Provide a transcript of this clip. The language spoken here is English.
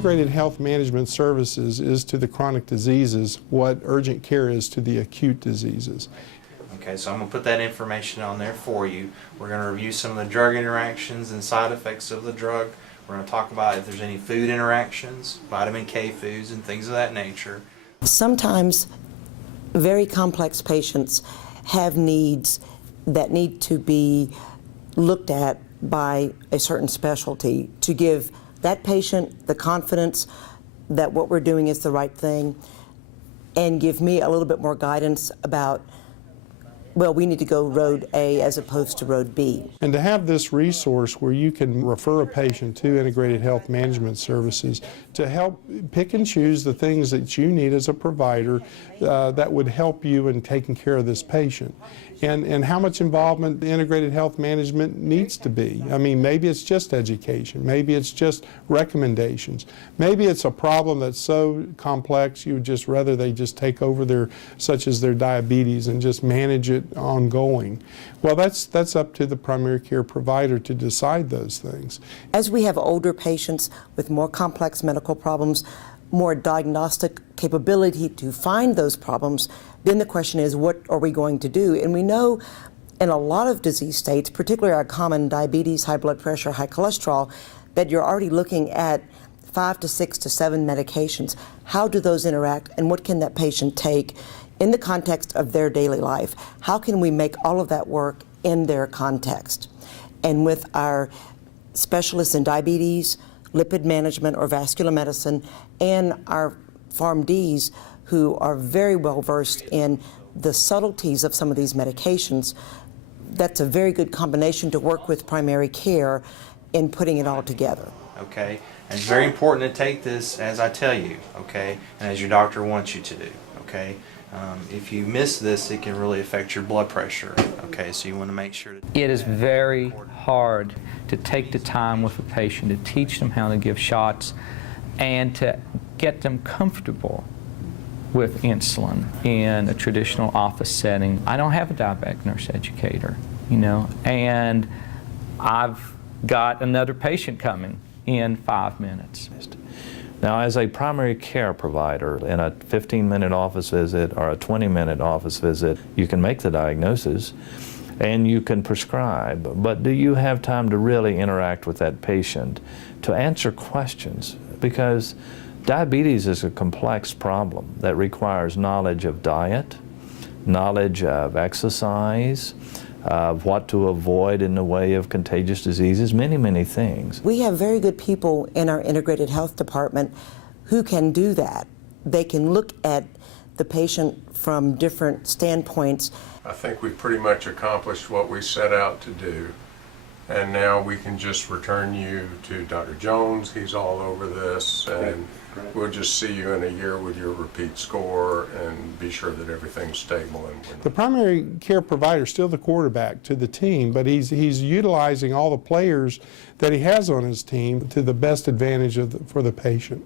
integrated health management services is to the chronic diseases what urgent care is to the acute diseases. Okay, so I'm going to put that information on there for you. We're going to review some of the drug interactions and side effects of the drug. We're going to talk about if there's any food interactions, vitamin K foods and things of that nature. Sometimes very complex patients have needs that need to be looked at by a certain specialty to give that patient the confidence that what we're doing is the right thing, and give me a little bit more guidance about, well, we need to go road A as opposed to road B. And to have this resource where you can refer a patient to integrated health management services to help pick and choose the things that you need as a provider that would help you in taking care of this patient. And how much involvement the integrated health management needs to be. I mean, maybe it's just education, maybe it's just recommendations, maybe it's a problem that's so complex you would just rather they just take over their, such as their diabetes, and just manage it ongoing. Well, that's up to the primary care provider to decide those things. As we have older patients with more complex medical problems, more diagnostic capability to find those problems, then the question is, what are we going to do? And we know in a lot of disease states, particularly our common diabetes, high blood pressure, high cholesterol, that you're already looking at 5 to 6 to 7 medications. How do those interact, and what can that patient take in the context of their daily life? How can we make all of that work in their context? And with our specialists in diabetes, lipid management or vascular medicine, and our PharmDs who are very well versed in the subtleties of some of these medications, that's a very good combination to work with primary care in putting it all together. Okay, and it's very important to take this as I tell you, okay, and as your doctor wants you to do, okay. If you miss this, it can really affect your blood pressure, okay, so you want to make sure that it is very hard to take the time with a patient to teach them how to give shots and to get them comfortable with insulin in a traditional office setting. I don't have a diabetic nurse educator, you know, and I've got another patient coming in 5 minutes. Now, as a primary care provider, in a 15-minute office visit or a 20-minute office visit, you can make the diagnosis and you can prescribe, but do you have time to really interact with that patient to answer questions? Because diabetes is a complex problem that requires knowledge of diet, knowledge of exercise, of what to avoid in the way of contagious diseases, many, many things. We have very good people in our integrated health department who can do that. They can look at the patient from different standpoints. I think we've pretty much accomplished what we set out to do. And now we can just return you to Dr. Jones. He's all over this, and we'll just see you in a year with your repeat score and be sure that everything's stable. And The primary care provider is still the quarterback to the team, but he's utilizing all the players that he has on his team to the best advantage for the patient.